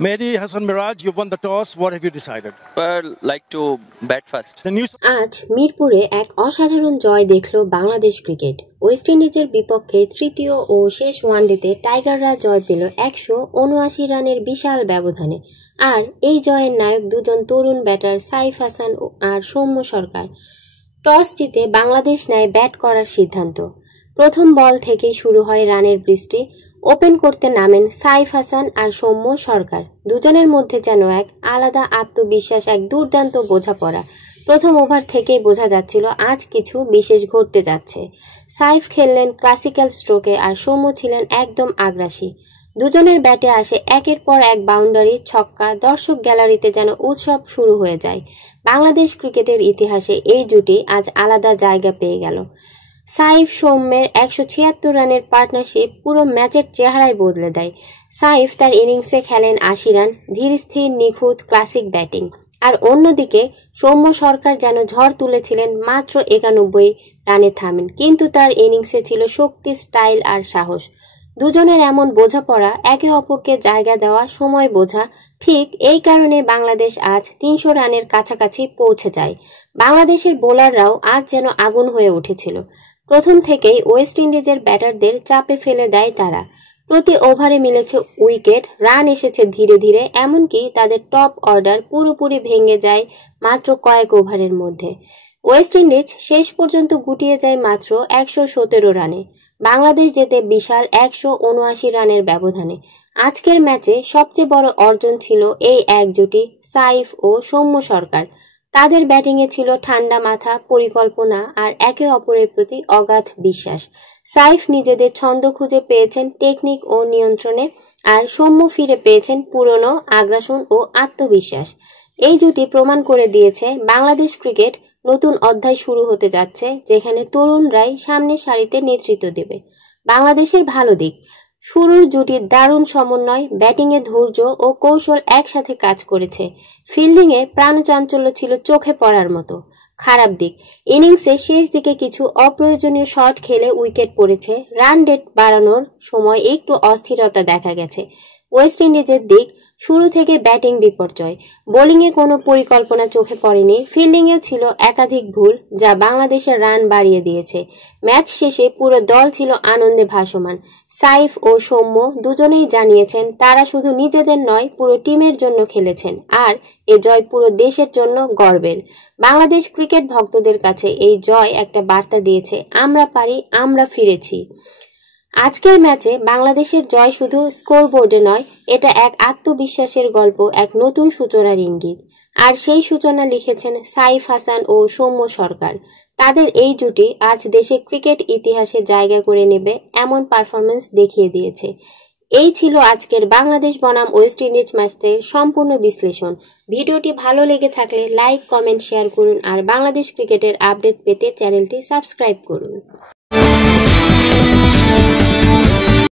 Mehdi Hassan Miraj, you've won the toss. What have you decided? Well, like to bat first. আজ মিরপুরে এক অসাধারণ জয় দেখল Bangladesh cricket. West ইন্ডিজের বিপক্ষে তৃতীয় ও শেষ ওয়ানডেতে টাইগাররা জয় পেল 179 রানের বিশাল ব্যবধানে। আর এই জয়ের নায়ক দুজন তরুণ ব্যাটার সাইফ হাসান আর সৌম্য সরকার। টস জিতে বাংলাদেশ নেয় ব্যাট করার সিদ্ধান্ত। প্রথম বল থেকেই শুরু হয় রানের বৃষ্টি। ওপেন করতে নামেন সাইফ হাসান আর সৌম্য সরকার। দুজনের মধ্যে যেন এক আলাদা আত্মবিশ্বাস, এক দুর্দান্ত বোঝাপড়া। প্রথম ওভার থেকেই বোঝা যাচ্ছিল আজ কিছু বিশেষ ঘটতে যাচ্ছে। সাইফ খেললেন ক্লাসিক্যাল স্ট্রোকে আর সৌম্য ছিলেন একদম আগ্রাসী। দুজনের ব্যাটে আসে একের পর এক বাউন্ডারি, ছক্কা। দর্শক গ্যালারিতে যেন উৎসব শুরু হয়ে যায়। বাংলাদেশ ক্রিকেটের ইতিহাসে এই জুটি আজ আলাদা জায়গা পেয়ে গেল। সাইফ সৌম্যের 176 রানের পার্টনারশিপ পুরো ম্যাচের চেহারাই বদলে দেয়। সাইফ তার ইনিংসে খেলেন 80 রান, ধীর স্থির নিখুঁত ক্লাসিক ব্যাটিং। আর অন্যদিকে সৌম্য সরকার যেন ঝড় তুলেছিলেন, মাত্র 91 রানে থামেন, কিন্তু তার ইনিংসে ছিল শক্তি, স্টাইল আর সাহস। দুজনের এমন বোঝাপড়া, একে অপরকে জায়গা দেওয়া, সময় বোঝা, ঠিক এই কারণে বাংলাদেশ আজ 300 রানের কাছাকাছি পৌঁছে যায়। বাংলাদেশের বোলাররাও আজ যেন আগুন হয়ে উঠেছিল। প্রথম থেকেই ওয়েস্ট ইন্ডিজের ব্যাটারদের চাপে ফেলে দেয় তারা। প্রতি ওভারে মিলেছে উইকেট, রান এসেছে ধীরে ধীরে, এমনকি তাদের টপ অর্ডার পুরোপুরি ভেঙে যায় মাত্র কয়েক ওভারের মধ্যে। ওয়েস্ট ইন্ডিজ শেষ পর্যন্ত গুটিয়ে যায় মাত্র 117 রানে। বাংলাদেশ জেতে বিশাল 179 রানের ব্যবধানে। আজকের ম্যাচে সবচেয়ে বড় অর্জন ছিল এই একজুটি সাইফ ও সৌম্য সরকার। তাদের ব্যাটিংয়ে ছিল ঠান্ডা মাথা, পরিকল্পনা আর একে অপরের প্রতি অগাধ বিশ্বাস। সাইফ নিজেদের ছন্দ খুঁজে পেয়েছেন টেকনিক ও নিয়ন্ত্রণে, আর সৌম্য ফিরে পেয়েছেন পুরনো আগ্রাসন ও আত্মবিশ্বাস। এই জুটি প্রমাণ করে দিয়েছে বাংলাদেশ ক্রিকেট নতুন অধ্যায় শুরু হতে যাচ্ছে, যেখানে তরুণরাই সামনের সারিতে নেতৃত্ব দেবে। বাংলাদেশের ভালো দিক: শুরুর জুটির দারুণ সমন্বয়, ব্যাটিংয়ে ধৈর্য ও কৌশল একসাথে কাজ করেছে। ফিল্ডিংয়ে প্রাণচাঞ্চল্য ছিল চোখে পড়ার মতো। খারাপ দিক: ইনিংসে শেষ দিকে কিছু অপ্রয়োজনীয় শট খেলে উইকেট পড়েছে। রান রেট বাড়ানোর সময় একটু অস্থিরতা দেখা গেছে। ওয়েস্ট ইন্ডিজের দিক: শুরু থেকে ব্যাটিং বিপর্যয়, বোলিংয়ে কোনো পরিকল্পনা চোখে পড়েনি। ফিল্ডিংয়েও ছিল একাধিক ভুল, যা বাংলাদেশের রান বাড়িয়ে দিয়েছে। ম্যাচ শেষে পুরো দল ছিল আনন্দে ভাসমান। সাইফ ও সৌম্য দুজনেই জানিয়েছেন তারা শুধু নিজেদের নয়, পুরো টিমের জন্য খেলেছেন, আর এ জয় পুরো দেশের জন্য গর্বের। বাংলাদেশ ক্রিকেট ভক্তদের কাছে এই জয় একটা বার্তা দিয়েছে, আমরা পারি, আমরা ফিরেছি। আজকের ম্যাচে বাংলাদেশের জয় শুধু স্কোরবোর্ডে নয়, এটা এক আত্মবিশ্বাসের গল্প, এক নতুন সূচনার ইঙ্গিত। আর সেই সূচনা লিখেছেন সাইফ হাসান ও সৌম্য সরকার। তাদের এই জুটি আজ দেশে ক্রিকেট ইতিহাসে জায়গা করে নেবে এমন পারফরমেন্স দেখিয়ে দিয়েছে। এই ছিল আজকের বাংলাদেশ বনাম ওয়েস্ট ইন্ডিজ ম্যাচের সম্পূর্ণ বিশ্লেষণ। ভিডিওটি ভালো লেগে থাকলে লাইক, কমেন্ট, শেয়ার করুন আর বাংলাদেশ ক্রিকেটের আপডেট পেতে চ্যানেলটি সাবস্ক্রাইব করুন।